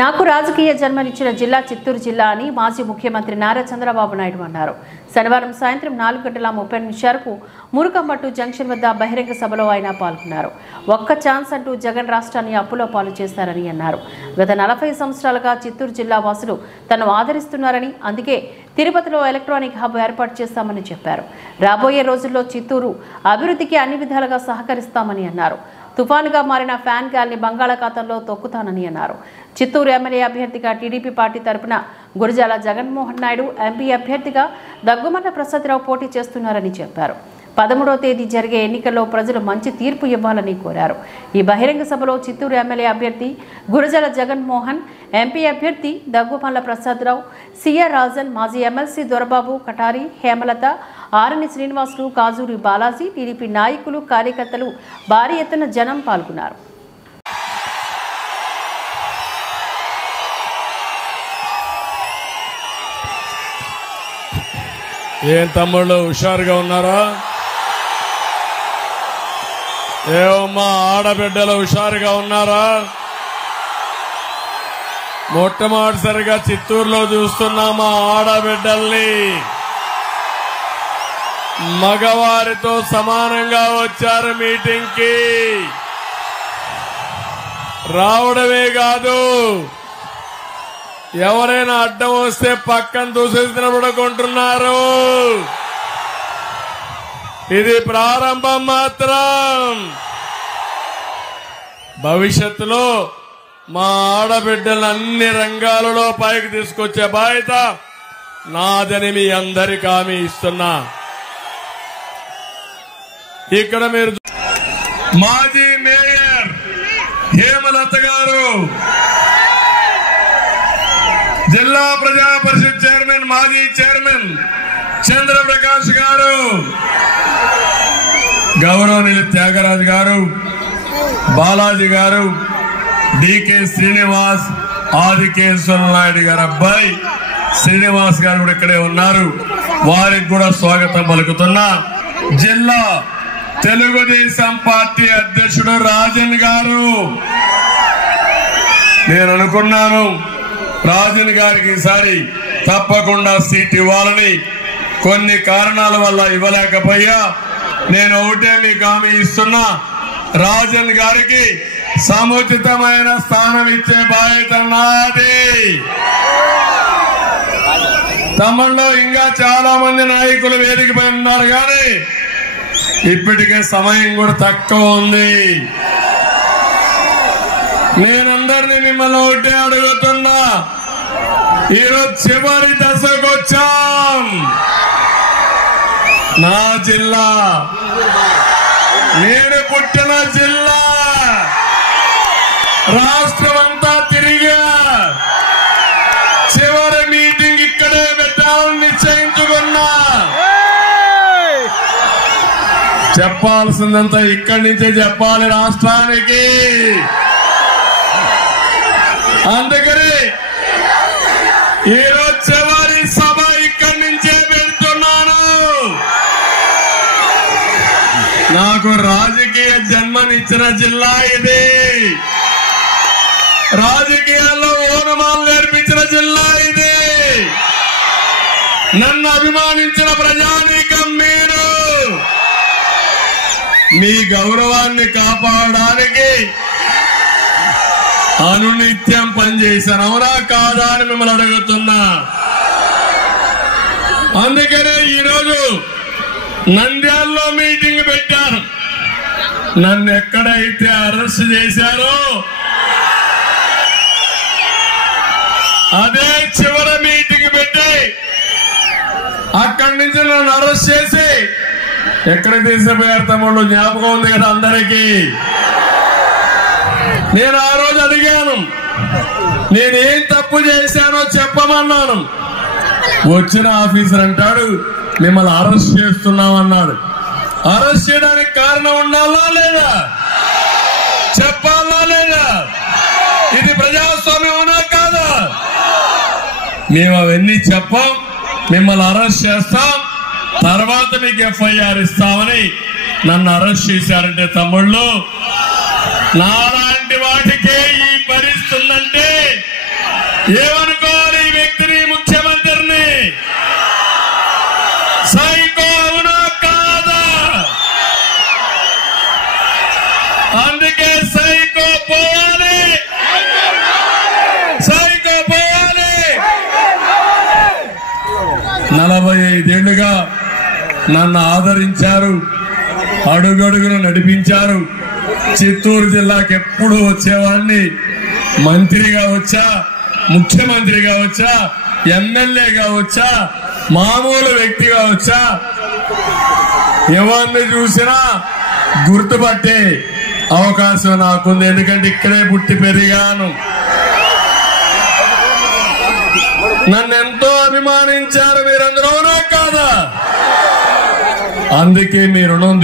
నాకు రాజకీయ జన్మనిచ్చిన జిల్లా చిత్తూరు జిల్లా అని మాజీ ముఖ్యమంత్రి నారా చంద్రబాబు నాయుడు అన్నారు. శనివారం సాయంత్రం 4:30 మురుకంబట్టు జంక్షన్ వద్ద బహిరంగ సభలో ఆయన పాల్గొన్నారు. ఒక్క ఛాన్స్ అంటూ జగన్ రాష్ట్రాన్ని అప్పులో పాలు చేశారని అన్నారు. గత 40 సంవత్సరాలుగా చిత్తూరు జిల్లా వాసులు తనను ఆదరిస్తున్నారని, అందుకే తిరుపతిలో ఎలక్ట్రానిక్ హబ్ ఏర్పాటు చేస్తామని చెప్పారు. రాబోయే రోజుల్లో చిత్తూరు అభివృద్ధికి అన్ని విధాలుగా సహకరిస్తామని అన్నారు. తుఫానుగా మారిన ఫ్యాన్ గాలిని బంగాళాఖాతంలో తొక్కుతానని అన్నారు. చిత్తూరు ఎమ్మెల్యే అభ్యర్థిగా టీడీపీ పార్టీ తరపున గురజాల జగన్మోహన్ నాయుడు, ఎంపీ అభ్యర్థిగా దగ్గుమల్ల ప్రసాదరావు పోటీ చేస్తున్నారని చెప్పారు. 13వ తేదీ జరిగే ఎన్నికల్లో ప్రజలు మంచి తీర్పు ఇవ్వాలని కోరారు. ఈ బహిరంగ సభలో చిత్తూరు ఎమ్మెల్యే అభ్యర్థి గురజాల జగన్మోహన్, ఎంపీ అభ్యర్థి దగ్గుమల్ల ప్రసాదరావు, సిఆర్ రాజన్, మాజీ ఎమ్మెల్సీ దొరబాబు, కటారి హేమలత, ఆరణి శ్రీనివాసులు, కాజూరి బాలాజీ, టీడీపీ నాయకులు, కార్యకర్తలు భారీ ఎత్తున జనం పాల్గొన్నారు. ఏం తమ్ముళ్ళు హుషారుగా ఉన్నారా? ఏమమ్మా ఆడబిడ్డలు హుషారుగా ఉన్నారా? మొట్టమొదటిసారిగా చిత్తూరులో చూస్తున్నామా ఆడబిడ్డల్ని మగవారితో సమానంగా వచ్చారు మీటింగ్ కి. రావడమే కాదు, ఎవరైనా అడ్డం వస్తే పక్కన దూసేసినప్పుడు కొంటున్నారు. ఇది ప్రారంభం మాత్రం. భవిష్యత్తులో మా ఆడబిడ్డలను అన్ని రంగాలలో పైకి తీసుకొచ్చే బాధ్యత నాదని మీ అందరికీ హామీ ఇస్తున్నా. ఇక్కడ మీరు మాజీ మేయర్ హేమలత గారు, జిల్లా ప్రజా పరిషత్ చైర్మన్, మాజీ చైర్మన్ చంద్రప్రకాష్ గారు, గౌరవనీయులు త్యాగరాజు గారు, బాలాజీ గారు, డికే శ్రీనివాస్, ఆదికేశ్వర నాయుడు గారు అబ్బాయి శ్రీనివాస్ గారు కూడా ఇక్కడే ఉన్నారు. వారికి కూడా స్వాగతం పలుకుతున్నా. జిల్లా తెలుగుదేశం పార్టీ అధ్యక్షుడు రాజన్ గారు, నేను అనుకున్నాను రాజన్ గారికి ఈసారి తప్పకుండా సీట్ ఇవ్వాలని. కొన్ని కారణాల వల్ల ఇవ్వలేకపోయా. నేను ఒకటే మీకు హామీ ఇస్తున్నా, రాజన్ గారికి సముచితమైన స్థానం ఇచ్చే బాధ్యత నాది. తమలో ఇంకా చాలా మంది నాయకులు వేదికపై ఉన్నారు, కానీ ఇప్పటికే సమయం కూడా తక్కువ ఉంది. నేనందరినీ మిమ్మల్ని ఒకటే అడుగుతున్నా, ఈరోజు చివరి దశకు వచ్చాం. నా జిల్లా, నేను పుట్టిన జిల్లా, రాష్ట్రం అంతా తిరిగా చివరి మీటింగ్ ఇక్కడే పెట్టాలని నిశ్చయించుకున్నా. చెప్పాల్సిందంతా ఇక్కడి నుంచే చెప్పాలి రాష్ట్రానికి. అందుకని ఈరోజు చివరి సభ ఇక్కడి నుంచే పెడుతున్నాను. నాకు రాజకీయ జన్మనిచ్చిన జిల్లా ఇది. రాజకీయాల్లో ఓనమాలు నేర్పించిన జిల్లా ఇది. నన్ను అభిమానించిన ప్రజానీకం మీరు. మీ గౌరవాన్ని కాపాడడానికి అనునిత్యం పనిచేశాను, అవునా కాదా అని మిమ్మల్ని అడుగుతున్నా. అందుకనే ఈరోజు నంద్యాలలో మీటింగ్ పెట్టారు. నన్ను ఎక్కడైతే అరెస్ట్ చేశారో అదే చివరి మీటింగ్ పెట్టి అక్కడి నుంచి నన్ను అరెస్ట్ చేసి ఎక్కడ తీసుకుపోయారు తమ్ముళ్ళు? జ్ఞాపకం ఉంది కదా అందరికీ. నేను ఆ రోజు అడిగాను, నేనేం తప్పు చేశానో చెప్పమన్నాను. వచ్చిన ఆఫీసర్ అంటాడు, మిమ్మల్ని అరెస్ట్ చేస్తున్నామన్నాడు. అరెస్ట్ చేయడానికి కారణం ఉండాలా లేదా? చెప్పాలా లేదా? ఇది ప్రజాస్వామ్యమా కాదా? మేము అవన్నీ చెప్పాం. మిమ్మల్ని అరెస్ట్ చేస్తాం, తర్వాత మీకు ఎఫ్ఐఆర్ ఇస్తామని నన్ను అరెస్ట్ చేశారంటే తమ్ముళ్ళు, నాలాంటి వాటికే ఈ పరిస్థితుందంటే ఏమనుకోవాలి ఈ వ్యక్తిని, ముఖ్యమంత్రిని? సైకో అవునా కాదా? అందుకే సైకో పోవాలి, సైకో పోవాలి. 45 ఏళ్లుగా నన్ను ఆదరించారు, అడుగడుగును నడిపించారు. చిత్తూరు జిల్లాకి ఎప్పుడు వచ్చేవాడిని. మంత్రిగా వచ్చా, ముఖ్యమంత్రిగా వచ్చా, ఎమ్మెల్యేగా వచ్చా, మామూలు వ్యక్తిగా వచ్చా. ఎవరిని చూసినా గుర్తుపట్టే అవకాశం నాకుంది. ఎందుకంటే ఇక్కడే పుట్టి పెరిగాను. నన్ను ఎంతో అభిమానించారు మీరందరూ, అవునా కాదా? అందుకే మీ రుణం